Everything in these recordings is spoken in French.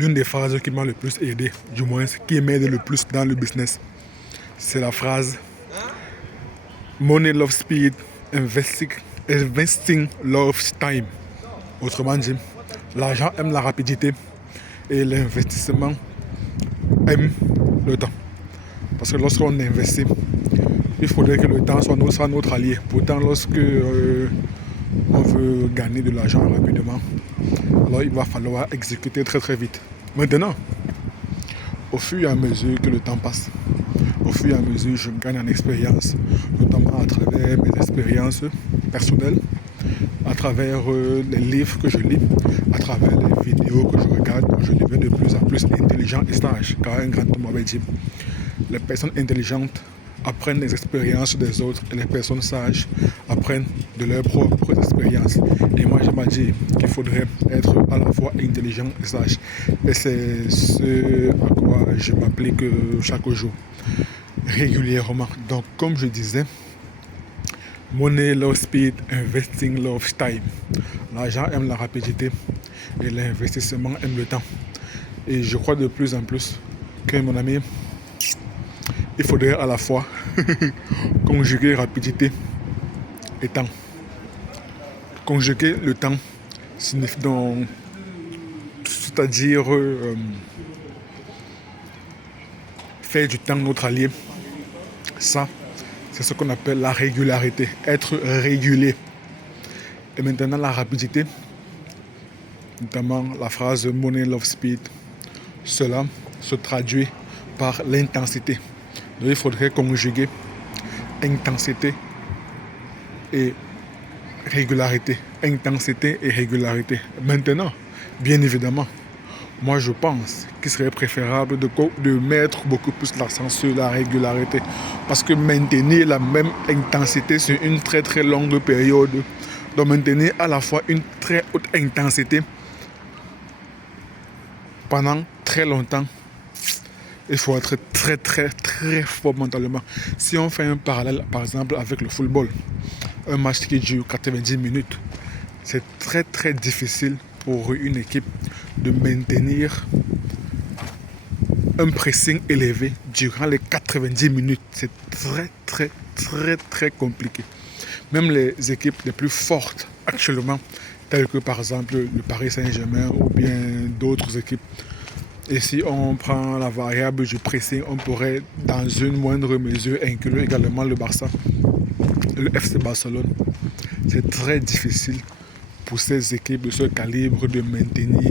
L'une des phrases qui m'a le plus aidé, du moins qui m'aide le plus dans le business, c'est la phrase Money loves speed, investing loves time. Autrement dit, l'argent aime la rapidité et l'investissement aime le temps. Parce que lorsqu'on investit, il faudrait que le temps soit notre allié. Pourtant, lorsque on veut gagner de l'argent rapidement, alors il va falloir exécuter très très vite. Maintenant, au fur et à mesure que le temps passe, au fur et à mesure je gagne en expérience, notamment à travers mes expériences personnelles, à travers les livres que je lis, à travers les vidéos que je regarde, je deviens de plus en plus intelligent et sage. Car un grand homme m'avait dit, les personnes intelligentes apprennent les expériences des autres et les personnes sages apprennent de leurs propres expériences. Et moi, je m'ai dit qu'il faudrait être à la fois intelligent et sage. Et c'est ce à quoi je m'applique chaque jour, régulièrement. Donc, comme je disais, money loves speed, investing loves time. L'argent aime la rapidité et l'investissement aime le temps. Et je crois de plus en plus que, mon ami, il faudrait à la fois conjuguer rapidité et temps. Conjuguer le temps signifie donc, c'est-à-dire faire du temps notre allié. Ça, c'est ce qu'on appelle la régularité, être régulé. Et maintenant, la rapidité, notamment la phrase money love speed, cela se traduit par l'intensité. Donc, il faudrait conjuguer intensité et régularité. Intensité et régularité. Maintenant, bien évidemment, moi je pense qu'il serait préférable de mettre beaucoup plus l'accent sur la régularité. Parce que maintenir la même intensité sur une très très longue période, donc maintenir à la fois une très haute intensité pendant très longtemps, il faut être très très très fort mentalement. Si on fait un parallèle par exemple avec le football, un match qui dure 90 minutes, c'est très très difficile pour une équipe de maintenir un pressing élevé durant les 90 minutes. C'est très très très très compliqué. Même les équipes les plus fortes actuellement, telles que par exemple le Paris Saint-Germain ou bien d'autres équipes, et si on prend la variable du pressing, on pourrait dans une moindre mesure inclure également le Barça, le FC Barcelone. C'est très difficile pour ces équipes de ce calibre de maintenir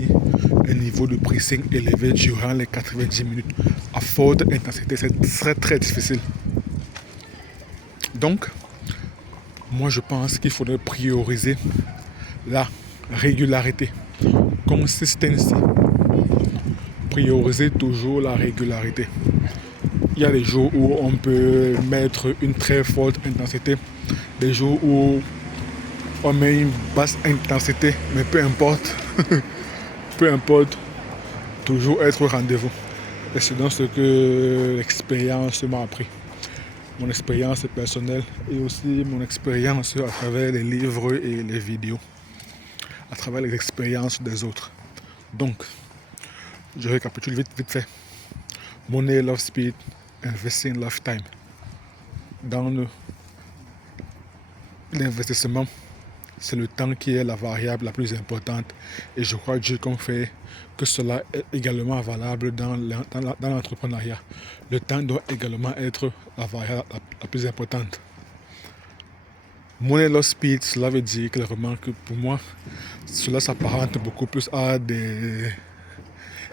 un niveau de pressing élevé durant les 90 minutes à forte intensité. C'est très très difficile. Donc, moi je pense qu'il faudrait prioriser la régularité, consistency. Prioriser toujours la régularité. Il y a des jours où on peut mettre une très forte intensité, des jours où on met une basse intensité, mais peu importe, peu importe, toujours être au rendez-vous. Et c'est dans ce que l'expérience m'a appris. Mon expérience personnelle et aussi mon expérience à travers les livres et les vidéos, à travers les expériences des autres. Donc, je récapitule vite fait. Money love speed, investing love time. Dans l'investissement, c'est le temps qui est la variable la plus importante. Et je crois Dieu qu'on fait que cela est également valable dans l'entrepreneuriat. Le temps doit également être la variable la plus importante. Money love speed, cela veut dire clairement que pour moi, cela s'apparente beaucoup plus à des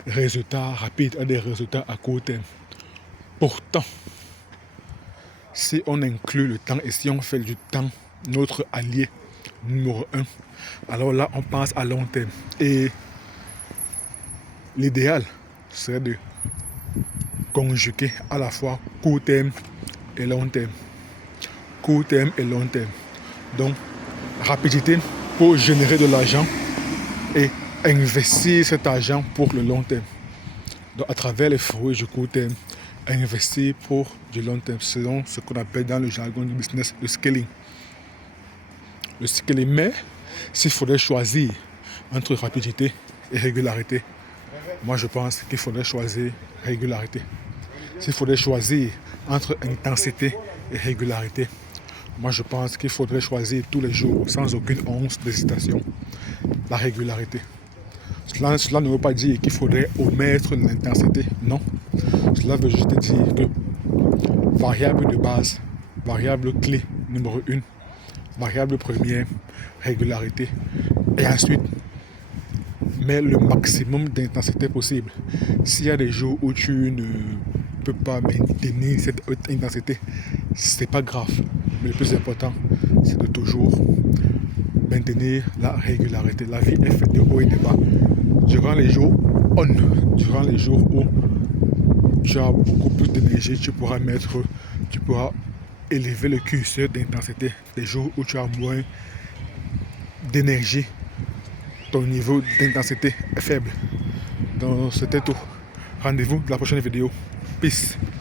résultats rapides, à des résultats à court terme. Pourtant, si on inclut le temps et si on fait du temps notre allié numéro 1, alors là on pense à long terme. Et l'idéal serait de conjuguer à la fois court terme et long terme. Court terme et long terme. Donc, rapidité pour générer de l'argent et investir cet argent pour le long terme. Donc, à travers les fruits du court terme, investir pour du long terme, selon ce qu'on appelle dans le jargon du business le scaling. Le scaling, mais s'il faudrait choisir entre rapidité et régularité, Moi, je pense qu'il faudrait choisir régularité. S'il faudrait choisir entre intensité et régularité, moi, je pense qu'il faudrait choisir tous les jours, sans aucune once d'hésitation, la régularité. Cela ne veut pas dire qu'il faudrait omettre l'intensité, non. Cela veut juste dire que variable de base, variable clé numéro 1, variable première, régularité. Et ensuite, mets le maximum d'intensité possible. S'il y a des jours où tu ne peux pas maintenir cette haute intensité, c'est pas grave. Mais le plus important, c'est de toujours maintenir la régularité. La vie est faite de haut et de bas. Durant les jours on, durant les jours où tu as beaucoup plus d'énergie, tu pourras élever le curseur d'intensité. Les jours où tu as moins d'énergie, ton niveau d'intensité est faible. Donc c'était tout. Rendez-vous dans la prochaine vidéo. Peace.